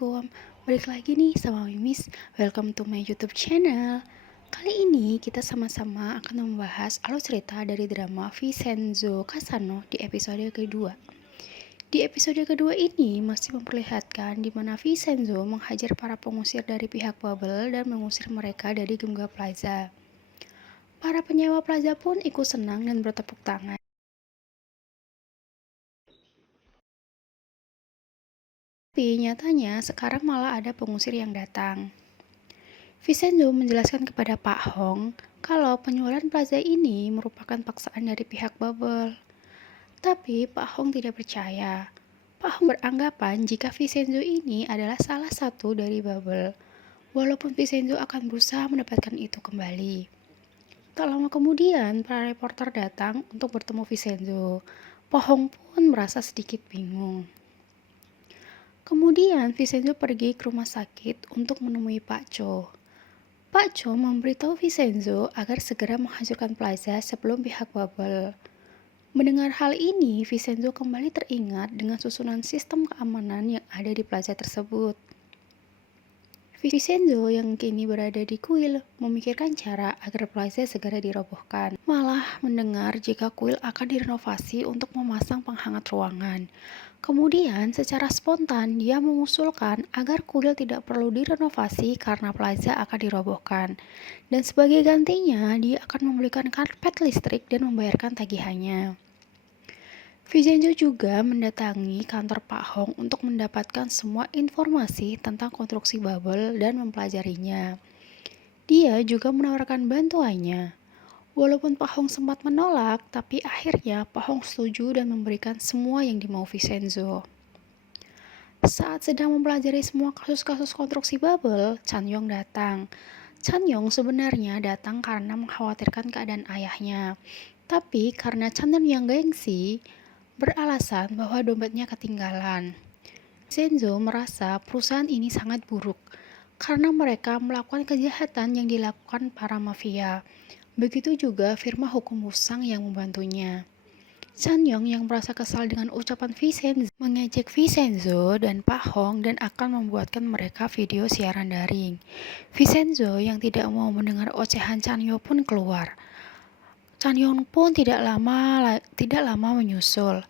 Assalamualaikum. Balik lagi nih sama Mimis. Welcome to my YouTube channel. Kali ini kita sama-sama akan membahas alur cerita dari drama Vincenzo Casano di episode kedua. Di episode kedua ini masih memperlihatkan di mana Vincenzo menghajar para pengusir dari pihak Bubble dan mengusir mereka dari Gemga Plaza. Para penyewa plaza pun ikut senang dan bertepuk tangan. Tapi nyatanya sekarang malah ada pengusir yang datang. Vincenzo menjelaskan kepada Pak Hong kalau penjualan plaza ini merupakan paksaan dari pihak Bubble. Tapi Pak Hong tidak percaya. Pak Hong beranggapan jika Vincenzo ini adalah salah satu dari Bubble, walaupun Vincenzo akan berusaha mendapatkan itu kembali. Tak lama kemudian, para reporter datang untuk bertemu Vincenzo. Pak Hong pun merasa sedikit bingung. Kemudian Vincenzo pergi ke rumah sakit untuk menemui Pak Cho. Pak Cho memberitahu Vincenzo agar segera menghancurkan plaza sebelum pihak Bubble. Mendengar hal ini, Vincenzo kembali teringat dengan susunan sistem keamanan yang ada di plaza tersebut. Vincenzo yang kini berada di kuil memikirkan cara agar plaza segera dirobohkan. Malah mendengar jika kuil akan direnovasi untuk memasang penghangat ruangan. Kemudian secara spontan dia mengusulkan agar kuil tidak perlu direnovasi karena plaza akan dirobohkan. Dan sebagai gantinya dia akan membelikan karpet listrik dan membayarkan tagihannya. Vincenzo juga mendatangi kantor Pak Hong untuk mendapatkan semua informasi tentang konstruksi Bubble dan mempelajarinya. Dia juga menawarkan bantuannya. Walaupun Pak Hong sempat menolak, tapi akhirnya Pak Hong setuju dan memberikan semua yang dimau Vincenzo. Saat sedang mempelajari semua kasus-kasus konstruksi Bubble, Chan Yong datang. Chan Yong sebenarnya datang karena mengkhawatirkan keadaan ayahnya. Tapi karena Chan Yong yang gengsi, beralasan bahwa dompetnya ketinggalan. Vincenzo merasa perusahaan ini sangat buruk karena mereka melakukan kejahatan yang dilakukan para mafia. Begitu juga firma hukum Musang yang membantunya. Chan Yong yang merasa kesal dengan ucapan Vincenzo mengejek Vincenzo dan Pak Hong dan akan membuatkan mereka video siaran daring. Vincenzo yang tidak mau mendengar ocehan Chan Yong pun keluar. Chan Yong pun tidak lama menyusul.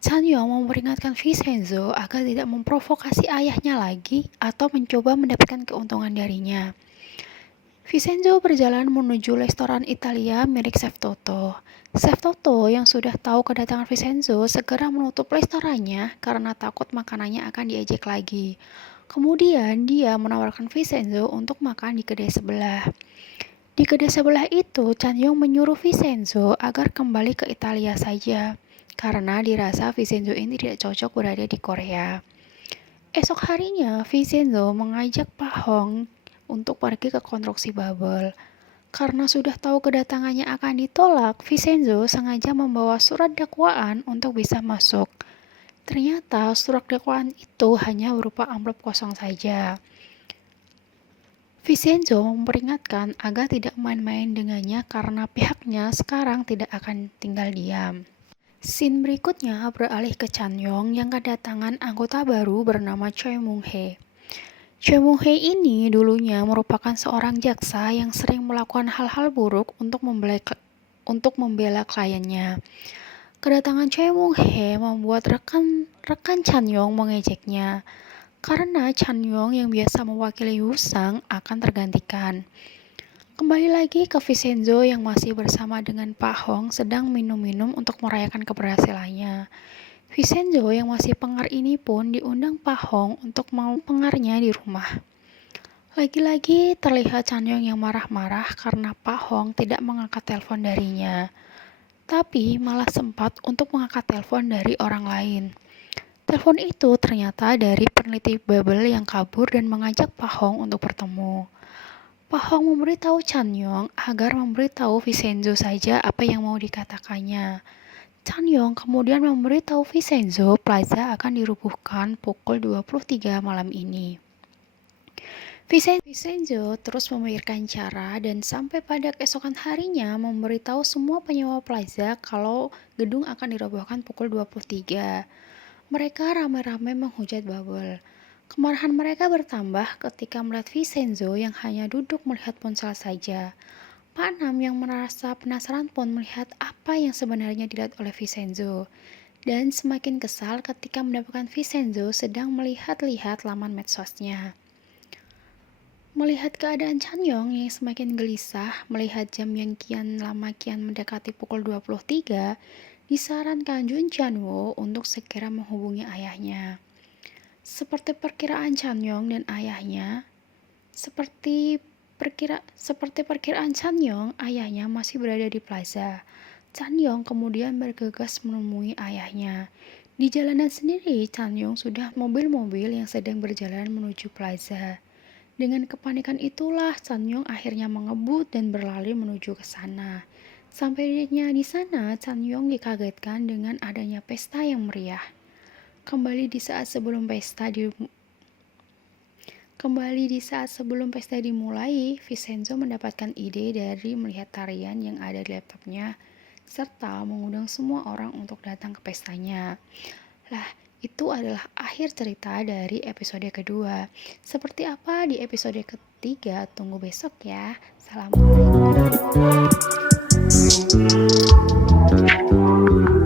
Chan Yong memperingatkan Vincenzo agar tidak memprovokasi ayahnya lagi atau mencoba mendapatkan keuntungan darinya. Vincenzo berjalan menuju restoran Italia milik Chef Toto. Chef Toto yang sudah tahu kedatangan Vincenzo segera menutup restorannya karena takut makanannya akan diejek lagi. Kemudian dia menawarkan Vincenzo untuk makan di kedai sebelah. Di kedai sebelah itu, Chan Yong menyuruh Vincenzo agar kembali ke Italia saja, karena dirasa Vincenzo ini tidak cocok berada di Korea. Esok harinya, Vincenzo mengajak Pak Hong untuk pergi ke konstruksi Bubble. Karena sudah tahu kedatangannya akan ditolak, Vincenzo sengaja membawa surat dakwaan untuk bisa masuk. Ternyata surat dakwaan itu hanya berupa amplop kosong saja. Vincenzo memperingatkan agar tidak main-main dengannya karena pihaknya sekarang tidak akan tinggal diam. Scene berikutnya beralih ke Chan Yong yang kedatangan anggota baru bernama Choi Mung Hee. Choi Mung Hee ini dulunya merupakan seorang jaksa yang sering melakukan hal-hal buruk untuk membela kliennya. Kedatangan Choi Mung Hee membuat rekan Chan Yong mengejeknya. Karena Chan Yong yang biasa mewakili Wusang akan tergantikan. Kembali lagi ke Vincenzo yang masih bersama dengan Pak Hong sedang minum-minum untuk merayakan keberhasilannya. Vincenzo yang masih pengar ini pun diundang Pak Hong untuk mau pengarnya di rumah. Lagi-lagi terlihat Chan Yong yang marah-marah karena Pak Hong tidak mengangkat telepon darinya. Tapi malah sempat untuk mengangkat telepon dari orang lain. Telepon itu ternyata dari peneliti Bubble yang kabur dan mengajak Pak Hong untuk bertemu. Pak Hong memberitahu Chan Yong agar memberitahu Vincenzo saja apa yang mau dikatakannya. Chan Yong kemudian memberitahu Vincenzo plaza akan dirubuhkan pukul 23 malam ini. Vincenzo terus memikirkan cara dan sampai pada keesokan harinya memberitahu semua penyewa plaza kalau gedung akan dirobohkan pukul 23. Mereka ramai-ramai menghujat Bubble. Kemarahan mereka bertambah ketika melihat Vincenzo yang hanya duduk melihat ponsel saja. Pak Nam yang merasa penasaran pun melihat apa yang sebenarnya dilihat oleh Vincenzo. Dan semakin kesal ketika mendapatkan Vincenzo sedang melihat-lihat laman medsosnya. Melihat keadaan Chanyong yang semakin gelisah, melihat jam yang kian lama kian mendekati pukul 23, disarankan Jun Chanwo untuk segera menghubungi ayahnya. Seperti perkiraan Chanyong dan ayahnya, seperti perkiraan Chanyong, ayahnya masih berada di plaza. Chanyong kemudian bergegas menemui ayahnya. Di jalanan sendiri, Chanyong sudah mobil-mobil yang sedang berjalan menuju plaza. Dengan kepanikan itulah Chanyong akhirnya mengebut dan berlari menuju ke sana. Sampainya di sana, Chanyong dikagetkan dengan adanya pesta yang meriah. Kembali di saat sebelum pesta dimulai, Vincenzo mendapatkan ide dari melihat tarian yang ada di laptopnya, serta mengundang semua orang untuk datang ke pestanya. Lah, itu adalah akhir cerita dari episode kedua. Seperti apa di episode ketiga? Tunggu besok ya. Assalamualaikum.